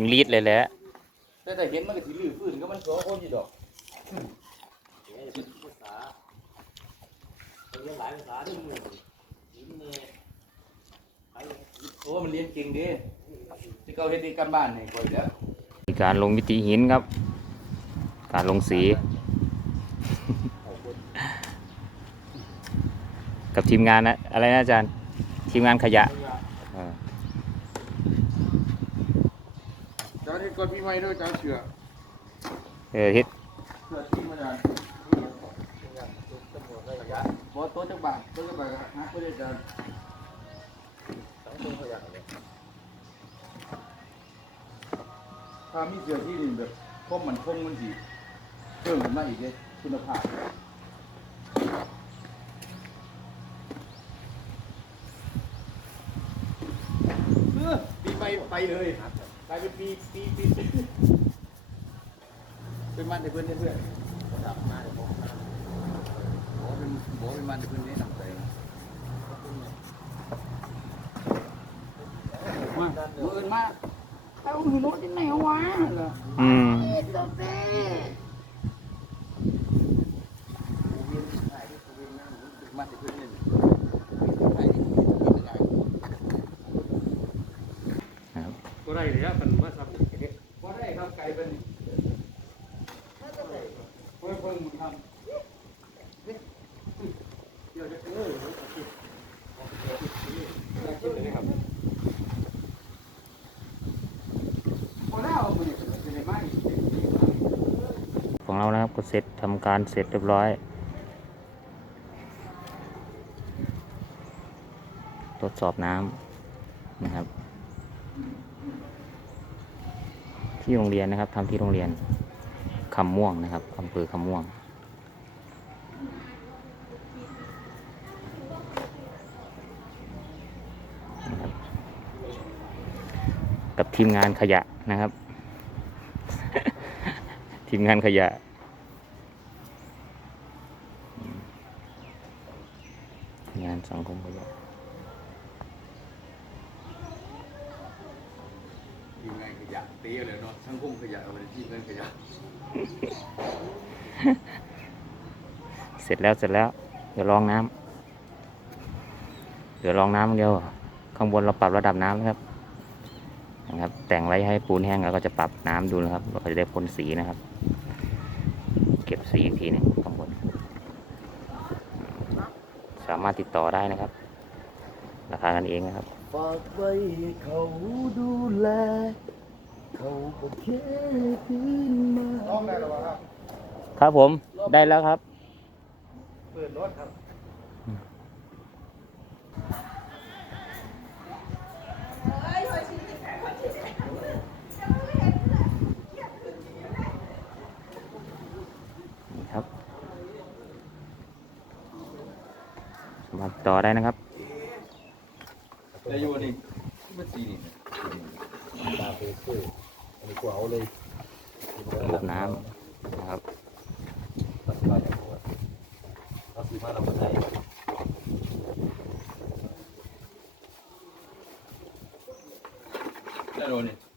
ยิงลีดเลยแหละแต่แต่เห็นมันก็สิลื้อฟื้นก็มันสองคนอยู่ดอกเรียนหลายภาษาด้วยมือยิ้มเนี่ยโอ้มันเรียนเก่งเด้ที่เขาเฮ็ดดีกันบ้านให้ก่อยแล้วมีการลงมิติหินครับ การลงสี กับทีมงานนะอะไรนะอาจารย์ ทีมงานขยะเออ จานนี้ ก่อนปีใหม่ด้วยจานเชื่อเออเฮ็ดเชื่อที่มาจานบ่โต๊ะจักบาทโต๊ะจักบาทหาเพิ่นได้จานถ้ามีเสื้อที่นี่แบบคมมันคงมันสิเพิ่มขึ้นมาอีกเด้คุณภาพเออปีไปไปเลย กลายเป็นปีปีปีปีเป็นมันในเพื่อนเพื่อนดับมาเดี๋ยวผมบอกเป็นบอกเป็นมันในเพื่อนนี่หนักใจมาเดินมาเอาหนูรถที่ไหนวะเหรออืมตัวเต้มาในเพื่อนนี่ไปนี่เป็นยังไง นะครับ ก็ได้เลยครับมันมาทำอย่างนี้ พอได้ครับไก่เป็นเพิ่ งเพิ่งมึงทำเดี๋ยวจะเออคิดเลยนะครับพอแล้วมึงเนี่ยจะได้ไหมของเรานะครับก็เสร็จทำการเสร็จเรียบร้อย ทดสอบน้ำนะครับ ที่โรงเรียนนะครับทำที่โรงเรียน คำม่วงนะครับอำเภอคำม่วง กับทีมงานขยะนะครับ ทีมงานขยะงานสังคมขยะ ยังไงขยะ ตีเลยเนาะสังคมขยะเอาไปที่เงินขยะ เสร็จแล้วเสร็จแล้ว เดี๋ยวรองน้ำเดี๋ยวรองน้ำเดียว ข้างบนเราปรับระดับน้ำนะครับนะครับ แต่งไว้ให้ปูนแห้งแล้วก็จะปรับน้ำดูนะครับเราก็จะได้พ่นสีนะครับ เก็บสีอีกทีหนึงข้างบน สามารถติดต่อได้นะครับ ราคากันเองนะครับฝากไว้ให้เขาดูแล เขาก็แค่ตื่นมาห้องได้หรอครับ ครับผมได้แล้วครับ เปิดรถครับนี่ครับสามารถติดต่อได้นะครับแต่อยู่นี่มันสีนี่ตาเฟซคือ มีกวาเลยระบบน้ำนะครับตัดไาอรู้นเนี่ย